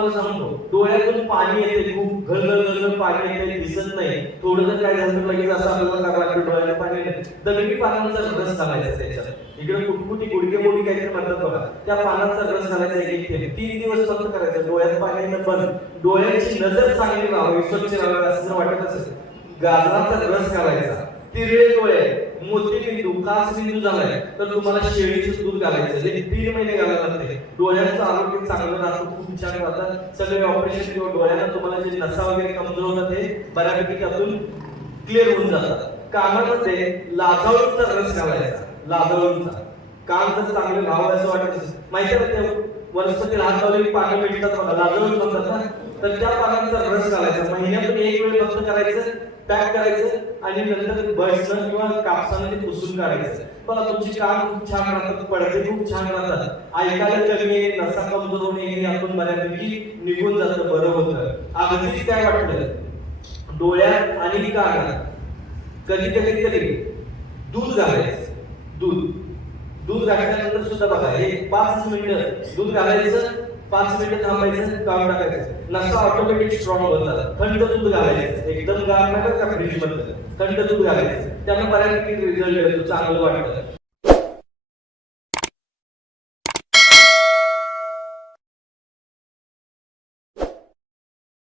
तुम्हाला सांगतो डोळ्यातून पाणी येते खूप घल घल पाणी येते दिसत नाही. थोडं जर काय झालं लगेच असं आपल्याला करावं लागतं डोळ्याला पाणी येते दगडी पानांचा रस घालायचा त्याच्यात. इकडे कुटकुटी गुडगे मोडी काहीतरी म्हणतात बघा. त्या पानांचा रस घालायचा एक एक तीन दिवस फक्त करायचं. डोळ्यात पाणी येणं बंद. डोळ्याची नजर चांगली राहावी स्वच्छ राहावी असं जर वाटत असेल गाजराचा रस घालायचा. तिरळे तास बिंदू झालाय तर तुम्हाला शेळीचं दूध घालायचं. म्हणजे जे दीड महिने घालायला लागते. डोळ्यांचं आरोग्य चांगलं राहतं खूप विचार करतात. सगळे ऑपरेशन किंवा डोळ्यांना तुम्हाला जे नसा वगैरे कमजोर होतात ते बऱ्यापैकी त्यातून क्लिअर होऊन जातात. कानामध्ये लाजाळूचा रस घालायचा. लाजाळूचा. कान जर चांगलं व्हावं असं वाटत माहिती आहे ते? वनस्पती हात लावलेली पानं मिळतात बघा म्हणतात ना? तर त्या पानांचा रस घालायचा. महिन्यातून एक वेळ करायचं पॅक करायचं आणि नंतर बसणं किंवा कापसानं ते पुसून करायचं. बघा तुमची काम खूप छान राहतात पडदे खूप छान राहतात. ऐकायला कमी नसा कमजोर होणे हे आपण बऱ्यापैकी निघून जातं बरं होतं. अगदीच काय वाटलं? डोळ्यात आणि कानात कधी कधी कधी दूध घालायचं. दूध. दूध घातल्यानंतर सुद्धा बघा एक पाच मिनिटं दूध घालायचं पाच मिनिटं थांबायचं काम टाकायचं. नसा ऑटोमॅटिक स्ट्रॉंग होतात थंड दूध घालायचं. एकदम गार नका का फ्रीजमध्ये थंड दूध घालायचं. त्यानं बऱ्यापैकी रिझल्ट येतो चांगलं वाटतं.